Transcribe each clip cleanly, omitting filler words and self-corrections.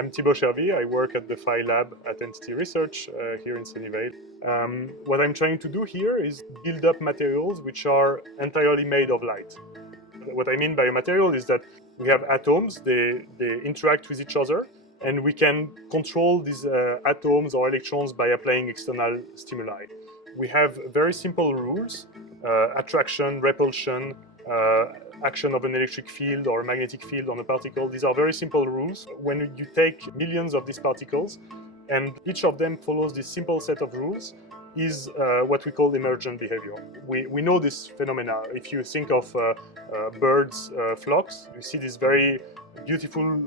I'm Thibault Chervy. I work at the PHI lab at Entity Research here in Sunnyvale. What I'm trying to do here is build up materials which are entirely made of light. What I mean by a material is that we have atoms, they interact with each other, and we can control these atoms or electrons by applying external stimuli. We have very simple rules, attraction, repulsion, action of an electric field or a magnetic field on a particle. These are very simple rules. When you take millions of these particles and each of them follows this simple set of rules, is what we call emergent behavior. We know this phenomena. If you think of birds' flocks, you see these very beautiful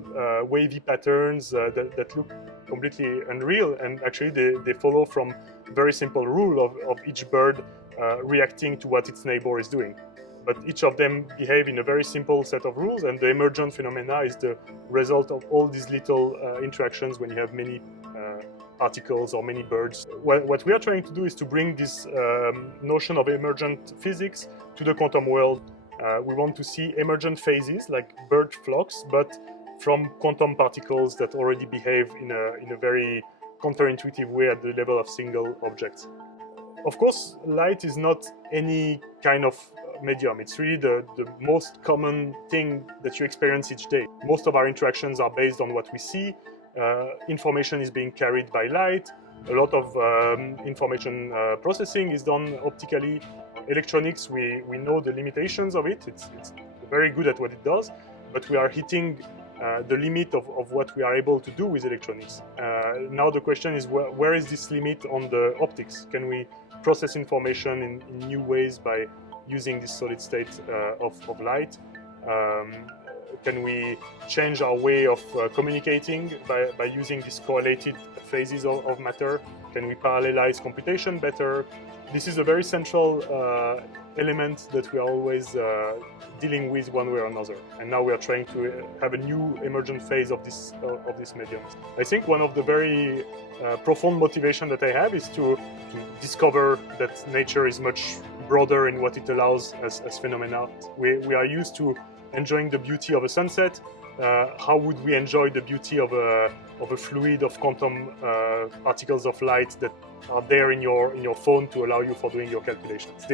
wavy patterns that look completely unreal, and actually they follow from very simple rule of each bird reacting to what its neighbor is doing. But each of them behave in a very simple set of rules, and the emergent phenomena is the result of all these little interactions when you have many particles or many birds. What we are trying to do is to bring this notion of emergent physics to the quantum world. We want to see emergent phases like bird flocks, but from quantum particles that already behave in a very counterintuitive way at the level of single objects. Of course, light is not any kind of medium. It's really the most common thing that you experience each day. Most of our interactions are based on what we see. Information is being carried by light. A lot of information processing is done optically. Electronics, we know the limitations of it. It's very good at what it does, but we are hitting the limit of what we are able to do with electronics. Now the question is, where is this limit on the optics? Can we process information in new ways by using this solid state of light? Can we change our way of communicating by using these correlated phases of matter? Can we parallelize computation better? This is a very central element that we are always dealing with one way or another. And now we are trying to have a new emergent phase of this medium. I think one of the very profound motivation that I have is to discover that nature is much broader in what it allows as phenomena. We are used to enjoying the beauty of a sunset. How would we enjoy the beauty of a fluid of quantum particles of light that are there in your phone to allow you for doing your calculations?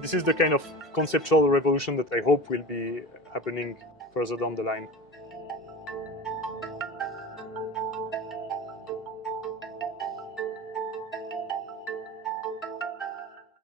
This is the kind of conceptual revolution that I hope will be happening further down the line.